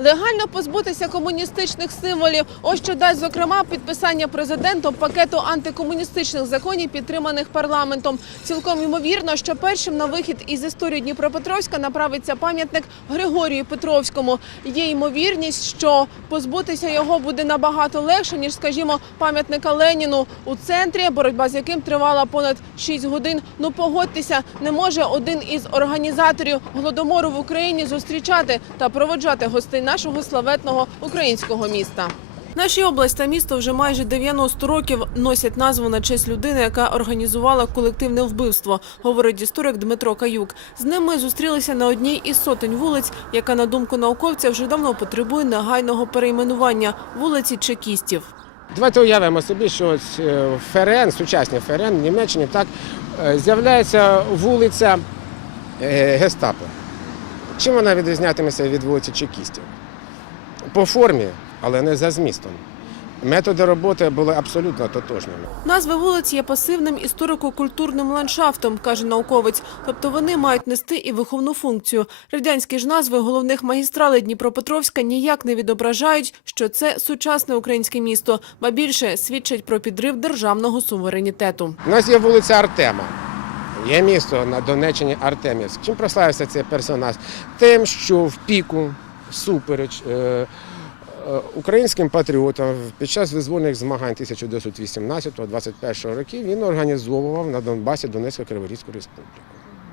Легально позбутися комуністичних символів. Ось що дасть зокрема підписання президентом пакету антикомуністичних законів, підтриманих парламентом. Цілком ймовірно, що першим на вихід із історії Дніпропетровська направиться пам'ятник Григорію Петровському. Є ймовірність, що позбутися його буде набагато легше ніж, скажімо, пам'ятника Леніну у центрі, боротьба з яким тривала понад 6 годин. Ну погодьтеся, не може один із організаторів голодомору в Україні зустрічати та проводжати гостей нашого славетного українського міста. Наші область та місто вже майже 90 років носять назву на честь людини, яка організувала колективне вбивство, говорить історик Дмитро Каюк. З ним ми зустрілися на одній із сотень вулиць, яка, на думку науковця, вже давно потребує негайного перейменування вулиці чекістів. Давайте уявимо собі, що ось е, ФРН, сучасні ФРН в Німеччині так е, з'являється вулиця е, Гестапо. Чим вона відрізнятиметься від вулиці Чекістів? По формі, але не за змістом. Методи роботи були абсолютно тотожними. Назви вулиць є пасивним історико-культурним ландшафтом, каже науковець. Тобто вони мають нести і виховну функцію. Радянські ж назви головних магістралей Дніпропетровська ніяк не відображають, що це сучасне українське місто, ба більше свідчать про підрив державного суверенітету. У нас є вулиця Артема. Є місто на Донеччині Артемівськ. Чим прославився цей персонаж? Тим, що в піку, супереч е, українським патріотам під час визвольних змагань 1918-21 років він організовував на Донбасі Донецько-Криворізьку республіку.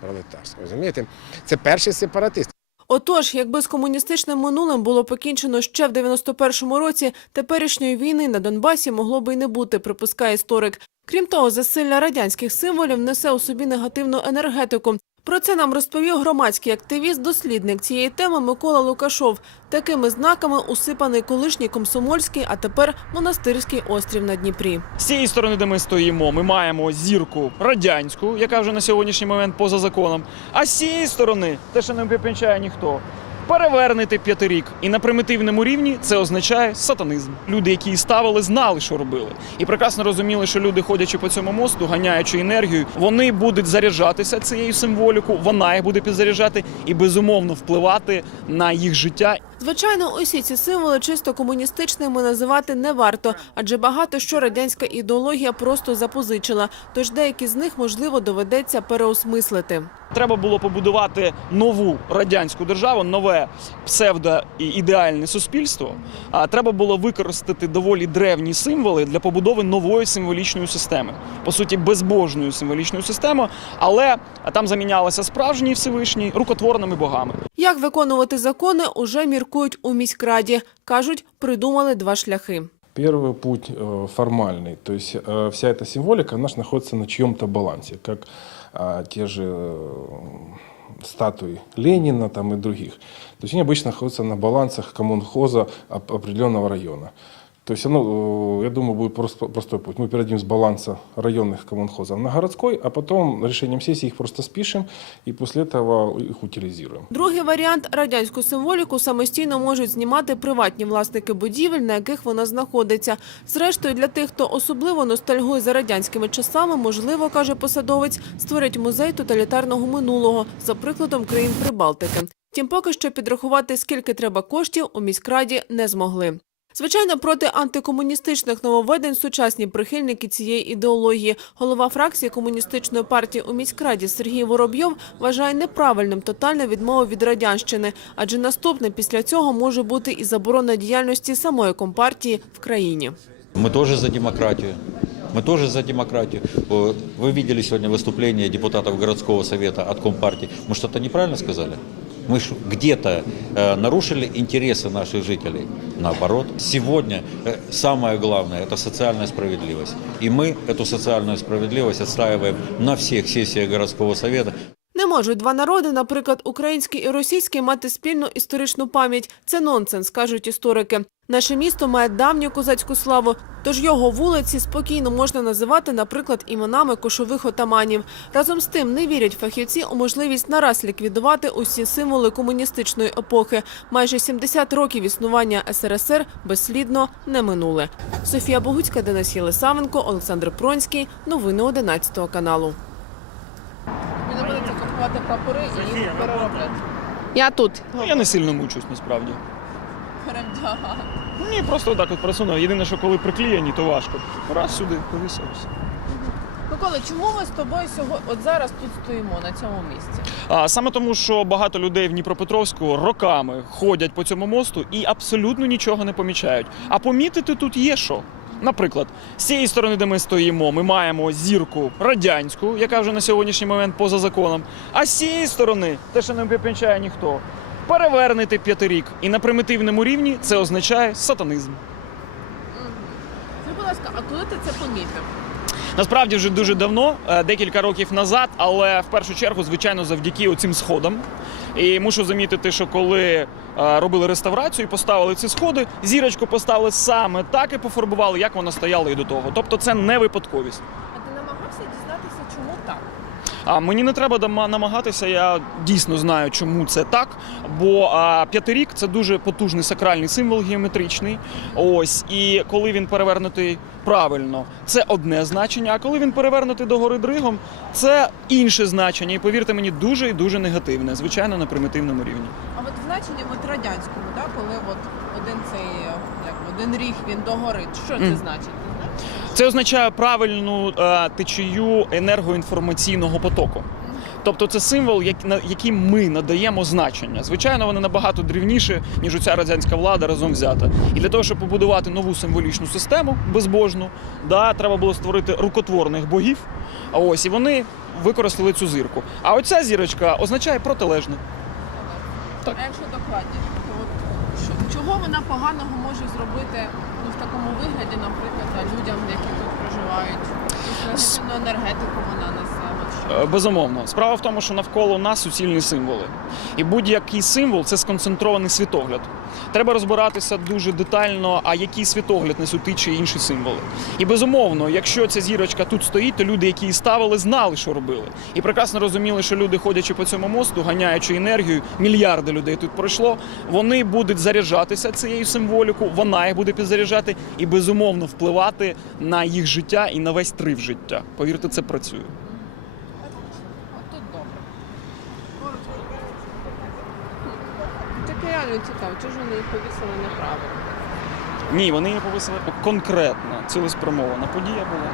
Пролетарську. Розумієте? Це перший сепаратист. Отож, якби з комуністичним минулим було покінчено ще в 91-му році, теперішньої війни на Донбасі могло би й не бути, припускає історик. Крім того, засилля радянських символів несе у собі негативну енергетику. Про це нам розповів громадський активіст, дослідник цієї теми Микола Лукашов. Такими знаками усипаний колишній комсомольський, а тепер монастирський острів на Дніпрі. З цієї сторони, де ми стоїмо, ми маємо зірку радянську, яка вже на сьогоднішній момент поза законом. А з цієї сторони, те, що не попінчає ніхто, перевернути п'ятирік. І на примітивному рівні це означає сатанизм. Люди, які її ставили, знали, що робили, і прекрасно розуміли, що люди, ходячи по цьому мосту, ганяючи енергію, вони будуть заряджатися цією символіку, вона їх буде підзаряджати і безумовно впливати на їх життя Звичайно, усі ці символи чисто комуністичними називати не варто, адже багато що радянська ідеологія просто запозичила. Тож деякі з них можливо доведеться переосмислити. Треба було побудувати нову радянську державу, нове псевдо і ідеальне суспільство. А треба було використати доволі древні символи для побудови нової символічної системи, по суті, безбожної символічної системи, але там замінялися справжні Всевишні рукотворними богами. Як виконувати закони, уже міркують у міськраді. кажуть, придумали два шляхи. Первый путь э, формальный, то есть э, вся эта символика, она ж находится на чьем-то балансе, как а, те же э, статуи Ленина там и других. То есть они обычно находятся на балансах коммунхоза оп- определенного района. То есть, оно, э, я думаю, будет просто, простой путь. Мы перейдем с баланса районных коммунхозов на городской, а потом решением сессии их просто спишем и после этого их утилизируем. Другий варіант радянську символіку самостійно можуть знімати приватні власники будівель, на яких вона знаходиться. Зрештою, для тих, хто особливо ностальгує за радянськими часами, можливо, каже посадовець, створять музей тоталітарного минулого за прикладом країн Прибалтики. Втім, поки що підрахувати, скільки треба коштів, у міськраді не змогли. Звичайно, проти антикомуністичних нововведень сучасні прихильники цієї ідеології. Голова фракції комуністичної партії у міськраді Сергій Воробйов вважає неправильним тотальну відмову від радянщини, адже наступне після цього може бути і заборона діяльності самої компартії в країні. Мы тоже за демократию. Мы тоже за демократию. О, Вы видели сегодня выступление депутатов городского совета от Компартии. Мы что-то неправильно сказали? Мы ж где-то э, нарушили интересы наших жителей. Наоборот, сегодня э, самое главное – это социальная справедливость. И мы эту социальную справедливость отстаиваем на всех сессиях городского совета. Не можуть два народи, наприклад, український і російський, мати спільну історичну пам'ять. Це нонсенс, кажуть історики. Наше місто має давню козацьку славу, тож його вулиці спокійно можна називати, наприклад, іменами кошових отаманів. Разом з тим не вірять фахівці у можливість нараз ліквідувати усі символи комуністичної епохи. Майже 70 років існування СРСР безслідно не минули. Софія Богуцька, Денис Єлисавенко, Олександр Пронський. Новини 11 каналу. Купувати прапори і їх перероблять. Я тут. Ну, я не сильно мучусь насправді. перевдягати? Ні, просто отак от просунув. Єдине, що коли приклеєні, то важко. Раз сюди повісив. все. Микола, чому ми з тобою сьогодні от зараз тут стоїмо на цьому місці? А саме тому, що багато людей в Дніпропетровську роками ходять по цьому мосту і абсолютно нічого не помічають. А помітити тут є що. Наприклад, з цієї сторони, де ми стоїмо, ми маємо зірку радянську, яка вже на сьогоднішній момент поза законом. А з цієї сторони, те, що не помічає ніхто, перевернути п'ятирік. І на примітивному рівні це означає сатанизм. Скажи, будь ласка, а коли ти це помітив? Насправді вже дуже давно, е, декілька років назад, але в першу чергу, звичайно, завдяки оцим сходам. І мушу замітити, що коли е, робили реставрацію і поставили ці сходи, зірочку поставили саме так і пофарбували, як вона стояла і до того. Тобто це не випадковість. А ти намагався дізнатися, чому так? А мені не треба намагатися. Я дійсно знаю, чому це так. Бо а, п'ятирік це дуже потужний сакральний символ геометричний. Ось і коли він перевернутий правильно, це одне значення. А коли він перевернутий догори дригом, це інше значення. І повірте мені, дуже і дуже негативне, звичайно, на примітивному рівні. А от в от радянському, да, коли от один цей як один ріг він догорить, що це Мгм. значить? Це означає правильну е, течію енергоінформаційного потоку. Тобто це символ, як- на який ми надаємо значення. Звичайно, вони набагато дрівніші, ніж оця радянська влада разом взята. І для того, щоб побудувати нову символічну систему безбожну, да, треба було створити рукотворних богів. А ось і вони використали цю зірку. А оця зірочка означає протилежне. Так. А якщо докладніше, то от чого вона поганого може зробити ну, в такому вигляді, наприклад, людям, які тут проживають? Негативну енергетику вона несе. Е, Безумовно, справа в тому, що навколо нас суцільні символи, і будь-який символ це сконцентрований світогляд. Треба розбиратися дуже детально, а який світогляд несуть ті чи інші символи. І безумовно, якщо ця зірочка тут стоїть, то люди, які її ставили, знали, що робили, і прекрасно розуміли, що люди, ходячи по цьому мосту, ганяючи енергію, мільярди людей тут пройшло. Вони будуть заряджатися цією символіку, вона їх буде підзаряджати і безумовно впливати на їх життя і на весь трив життя. Повірте, це працює. От тут добре. Таке реально цікаво, чого ж вони їх повісили неправильно? Ні, вони її повисили конкретно, цілеспрямована подія була.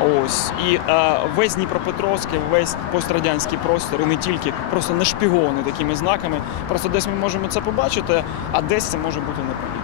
Угу. Ось і е, весь Дніпропетровський, весь пострадянський простір, і не тільки просто нашпігований такими знаками. Просто десь ми можемо це побачити, а десь це може бути непомітно.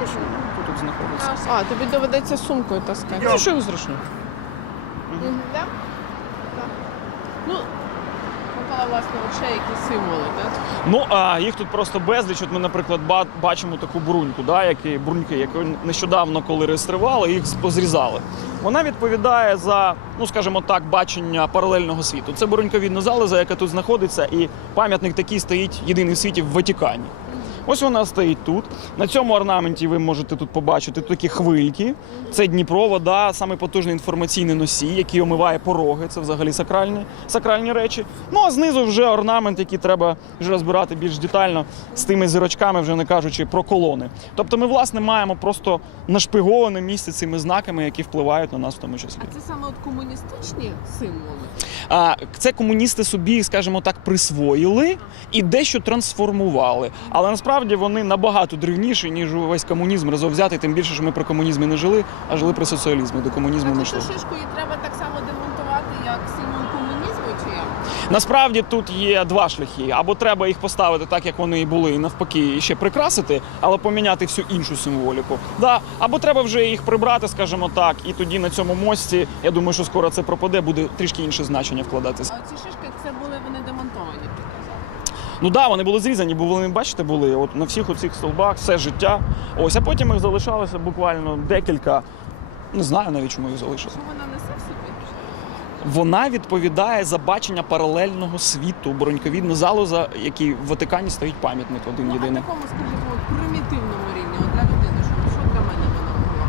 Ну, що тут, тут знаходиться. А, тобі доведеться сумкою таскати. Ну, що страшного? Мгм. Власне, ще якісь символи, так? Ну а їх тут просто безліч. От ми, наприклад, ба- бачимо таку бруньку, да, які бруньки, яку нещодавно, коли реєстрували, їх позрізали. Вона відповідає за, ну скажімо так, бачення паралельного світу. Це буруньковідна залоза, яка тут знаходиться, і пам'ятник такий стоїть єдиний в світі в Ватикані. Ось вона стоїть тут. На цьому орнаменті ви можете тут побачити такі хвильки. Це Дніпро, вода, саме потужний інформаційний носій, який омиває пороги. Це взагалі сакральні, сакральні речі. Ну а знизу вже орнамент, який треба вже розбирати більш детально з тими зірочками, вже не кажучи про колони. Тобто, ми власне маємо просто нашпиговане місце цими знаками, які впливають на нас в тому числі. А це саме от комуністичні символи? А це комуністи собі, скажімо так, присвоїли і дещо трансформували. Але насправді вони набагато древніші, ніж увесь комунізм разом взятий. Тим більше, що ми при комунізмі не жили, а жили при соціалізмі. До комунізму не йшли. шишку її треба так само демонтувати, як символ комунізму, чи як? Насправді тут є два шляхи: або треба їх поставити так, як вони і були, і навпаки, і ще прикрасити, але поміняти всю іншу символіку. Да. Або треба вже їх прибрати, скажімо так, і тоді на цьому мості, я думаю, що скоро це пропаде, буде трішки інше значення вкладатися. А ці шишки це були вони демонтовані. Ну да, вони були зрізані, бо вони, бачите, були от на всіх оцих столбах, все життя. Ось, а потім їх залишалося буквально декілька. Не знаю навіть, чому їх залишили. Що вона несе в собі? Вона відповідає за бачення паралельного світу, броньковідна залоза, який в Ватикані стоїть пам'ятник один Ну, а єдиний. такому, скажімо, примітивному рівні, от для людини, що, що для мене вона могла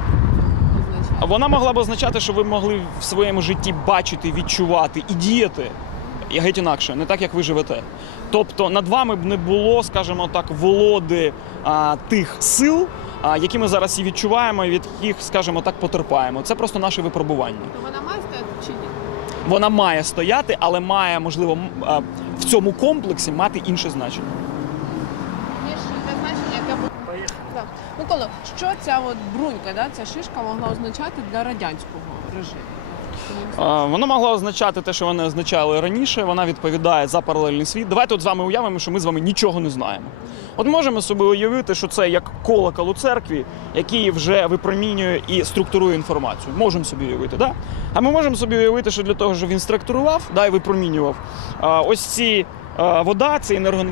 означати? Вона могла б означати, що ви могли в своєму житті бачити, відчувати і діяти і геть інакше, не так, як ви живете. Тобто над вами б не було, скажімо так, володи а, тих сил, а, які ми зараз і відчуваємо, і від яких, скажімо так, потерпаємо. Це просто наше випробування. Вона має стояти чи ні? Вона має стояти, але має, можливо, а, в цьому комплексі мати інше значення. Ніж те значення, яке Микола, що ця от брунька, да, ця шишка могла означати для радянського режиму? А, Вона могла означати те, що вони означали раніше. Вона відповідає за паралельний світ. Давайте от з вами уявимо, що ми з вами нічого не знаємо. От можемо собі уявити, що це як колокол у церкві, який вже випромінює і структурує інформацію. Можемо собі уявити, да? А ми можемо собі уявити, що для того, щоб він структурував да, і випромінював ось ці. Вода це енерго,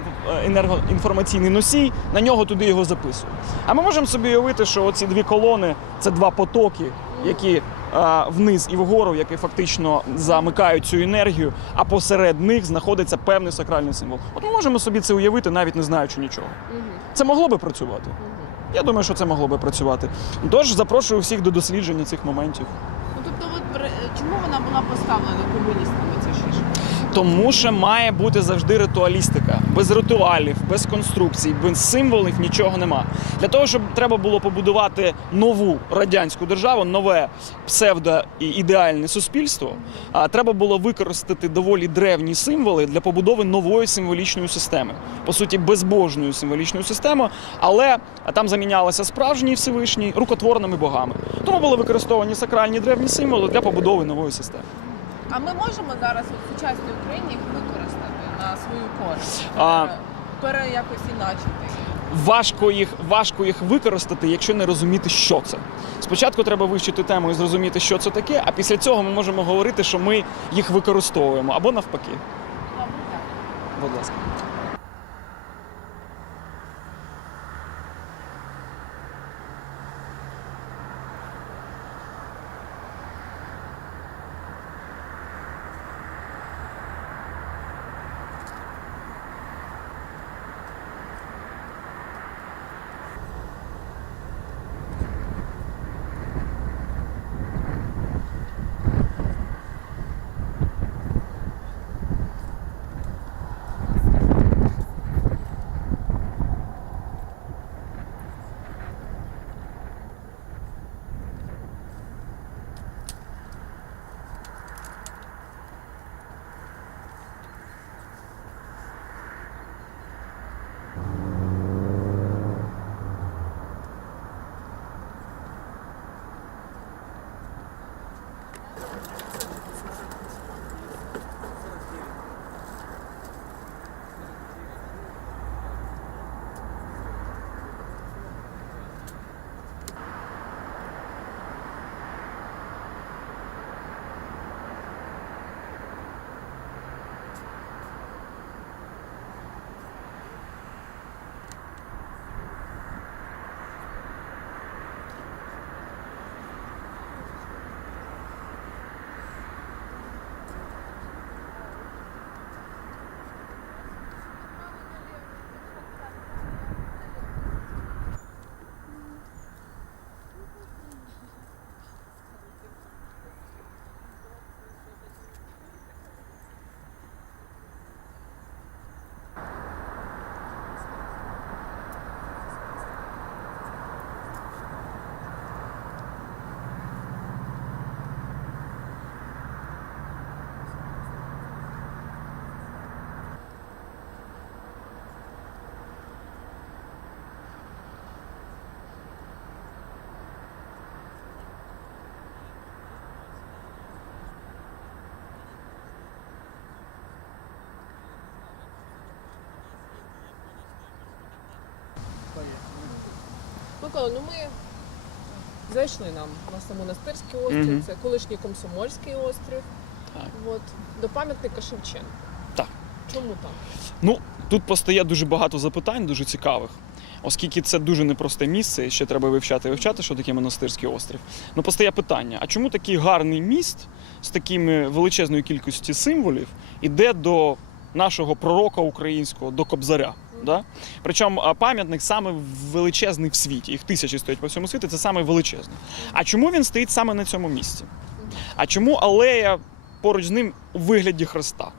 енергоінформаційний носій, на нього туди його записують. А ми можемо собі уявити, що оці дві колони це два потоки, які вниз і вгору, які фактично замикають цю енергію, а посеред них знаходиться певний сакральний символ. От ми можемо собі це уявити, навіть не знаючи нічого. Це могло би працювати. Я думаю, що це могло би працювати. Тож запрошую всіх до дослідження цих моментів. Ну, тобто, от, чому вона була поставлена комуністами, ця шишка? Тому що має бути завжди ритуалістика. Без ритуалів, без конструкцій, без символів нічого нема. Для того, щоб треба було побудувати нову радянську державу, нове псевдоідеальне суспільство, а треба було використати доволі древні символи для побудови нової символічної системи. По суті, безбожної символічної системи, але там замінялися справжні Всевишні рукотворними богами. Тому були використовані сакральні древні символи для побудови нової системи. А ми можемо зараз у сучасній Україні їх використати свою користь? А- Пере- якось іначе. важко їх, важко їх використати, якщо не розуміти, що це. Спочатку треба вивчити тему і зрозуміти, що це таке, а після цього ми можемо говорити, що ми їх використовуємо або навпаки. Будь ласка. Микола, ну ми зайшли нам на Самонастирський острів, Мгм. це колишній комсомольський острів. Так. От, до пам'ятника Шевченка. Так. Чому так? Ну, тут постає дуже багато запитань, дуже цікавих. Оскільки це дуже непросте місце, і ще треба вивчати і вивчати, що таке монастирський острів. Ну, постає питання: а чому такий гарний міст з такими величезною кількістю символів іде до нашого пророка українського, до Кобзаря? Да? Причому пам'ятник саме величезний в світі. Їх тисячі стоять по всьому світу, це саме величезний. А чому він стоїть саме на цьому місці? А чому алея поруч з ним у вигляді хреста?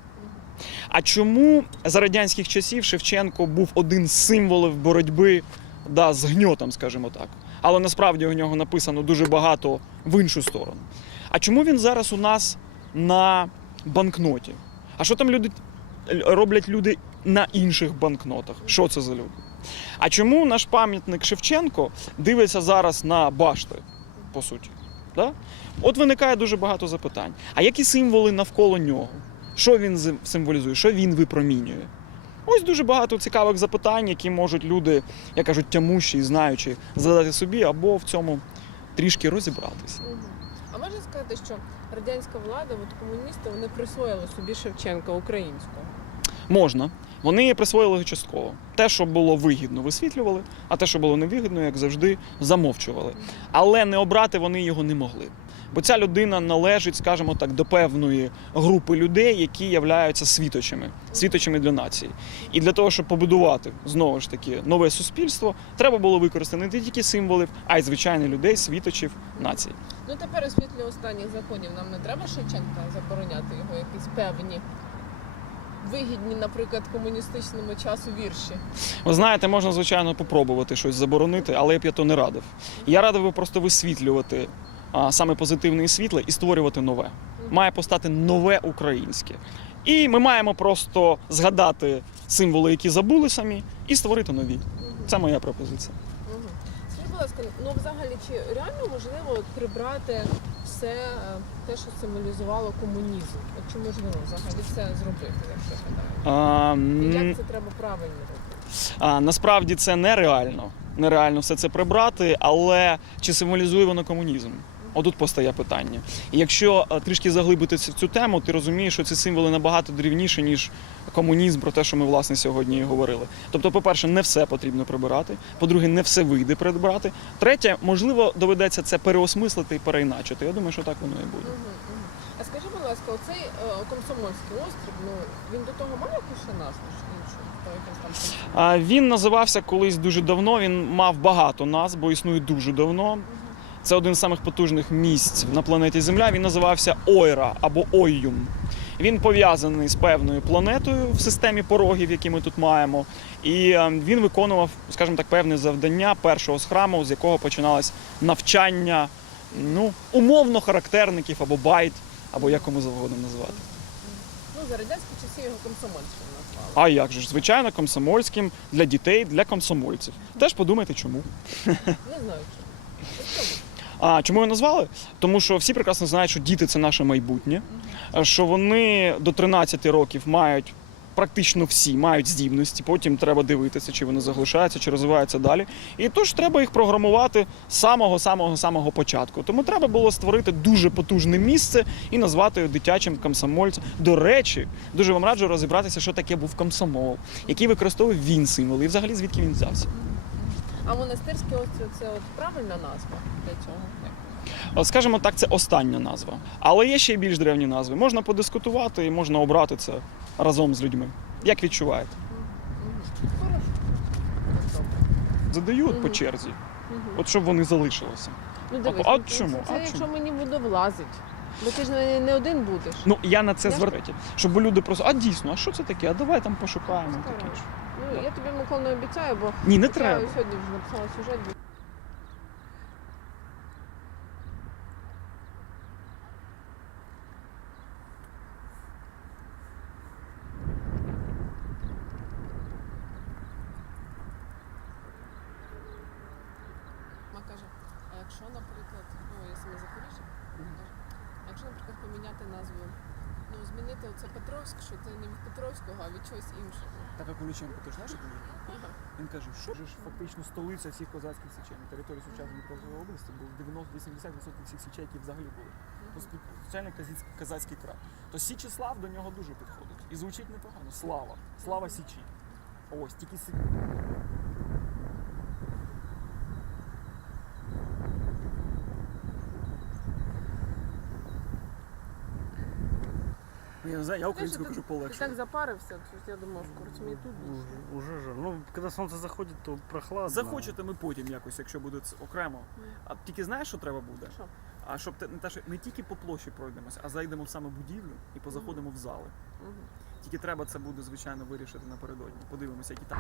А чому за радянських часів Шевченко був один з символів боротьби да, з гньотом, скажімо так. Але насправді у нього написано дуже багато в іншу сторону. А чому він зараз у нас на банкноті? А що там люди роблять люди на інших банкнотах? Що це за люди? А чому наш пам'ятник Шевченко дивиться зараз на башти, по суті? Да? От виникає дуже багато запитань. А які символи навколо нього? Що він символізує? Що він випромінює? Ось дуже багато цікавих запитань, які можуть люди, як кажуть, тямущі і знаючі, задати собі або в цьому трішки розібратися. А можна сказати, що радянська влада, от комуністи, вони присвоїли собі Шевченка українського. Можна. Вони присвоїли частково. Те, що було вигідно, висвітлювали, а те, що було невигідно, як завжди, замовчували. Але не обрати вони його не могли. Бо ця людина належить, скажімо так, до певної групи людей, які являються світочами, світочами для нації. І для того, щоб побудувати знову ж таки нове суспільство, треба було використати не тільки символів, а й звичайних людей, світочів нації. Ну тепер у останніх законів нам не треба Шевченка забороняти його якісь певні. Вигідні, наприклад, комуністичному часу вірші. Ви знаєте, можна звичайно попробувати щось заборонити, але я б я то не радив. Я радив би просто висвітлювати а, саме позитивне і світле і створювати нове. Має постати нове українське. І ми маємо просто згадати символи, які забули самі, і створити нові. Це моя пропозиція. Будь ласка, ну взагалі чи реально можливо прибрати все е, те, що символізувало комунізм? От чи можливо взагалі це зробити, якщо гадаю? І як це треба правильно робити? а, насправді це нереально. Нереально все це прибрати, але чи символізує воно комунізм? Отут постає питання. І якщо е, трішки заглибитися в цю тему, ти розумієш, що ці символи набагато дрівніші, ніж комунізм, про те, що ми власне сьогодні і говорили. Тобто, по-перше, не все потрібно прибирати. По-друге, не все вийде прибрати. Третє, можливо, доведеться це переосмислити і переіначити. Я думаю, що так воно і буде. А скажіть, будь ласка, оцей е, комсомольський острів, ну він до того мав якусь ще назву іншу? Там він називався колись дуже давно. Він мав багато назв, бо існує дуже давно. Це один з самих потужних місць на планеті Земля. Він називався Ойра або Ойюм. Він пов'язаний з певною планетою в системі порогів, які ми тут маємо. І е, він виконував, скажімо так, певне завдання першого з храму, з якого починалось навчання ну, умовно характерників або байт, або як кому завгодно називати. Ну за радянських часів його комсомольським назвали. А як же ж, звичайно, комсомольським для дітей, для комсомольців. Теж подумайте, чому. Не знаю чому. А чому його назвали? Тому що всі прекрасно знають, що діти це наше майбутнє, що вони до 13 років мають. Практично всі мають здібності, потім треба дивитися, чи вони залишаються, чи розвиваються далі. І тож треба їх програмувати з самого самого самого початку. Тому треба було створити дуже потужне місце і назвати його дитячим комсомольцем. До речі, дуже вам раджу розібратися, що таке був комсомол, який використовував він символи, і взагалі звідки він взявся. А монастирський острів це от правильна назва для цього? Скажімо так, це остання назва. Але є ще й більш древні назви. Можна подискутувати і можна обрати це разом з людьми. Як відчуваєте? Задаю от по черзі, от щоб вони залишилися. Ну дивись, а ну, це- чому? Це, А якщо чому? мені буде влазить. Бо ти ж не, не один будеш. Ну я на це звертаю, щоб люди просто, а дійсно, а що це таке? А давай там пошукаємо. Таке. Ну я тобі Микола не обіцяю, бо Ні, не я сьогодні вже написала сюжет. Мама каже, а якщо, наприклад, ну Запоріжжя, а якщо, наприклад, поміняти назву, ну змінити оце Петровськ, що це не від Петровського, а від чогось іншого. Так як Уліченко, ж знаєш, він? Каже, що ж фактично столиця всіх козацьких січей на території сучасної Дніпровської області був 90-80% всіх січей, які взагалі були. Тобто спеціально казацький край. То Січеслав до нього дуже підходить. І звучить непогано. Слава. Слава Січі. Ось, тільки Сі... Я не знаю, я українською Знаєш, кажу ти- Ти так запарився, я думав, коротше, мені тут більше. Уже, уже же. Ну, когда солнце заходит, то прохладно. Захочете ми потім якось, якщо буде це окремо. А тільки знаєш, що треба буде? Що? А щоб те- не те, що не тільки по площі пройдемося, а зайдемо в саме будівлю і позаходимо в зали. Мгм. Тільки треба це буде, звичайно, вирішити напередодні. Подивимося, які там.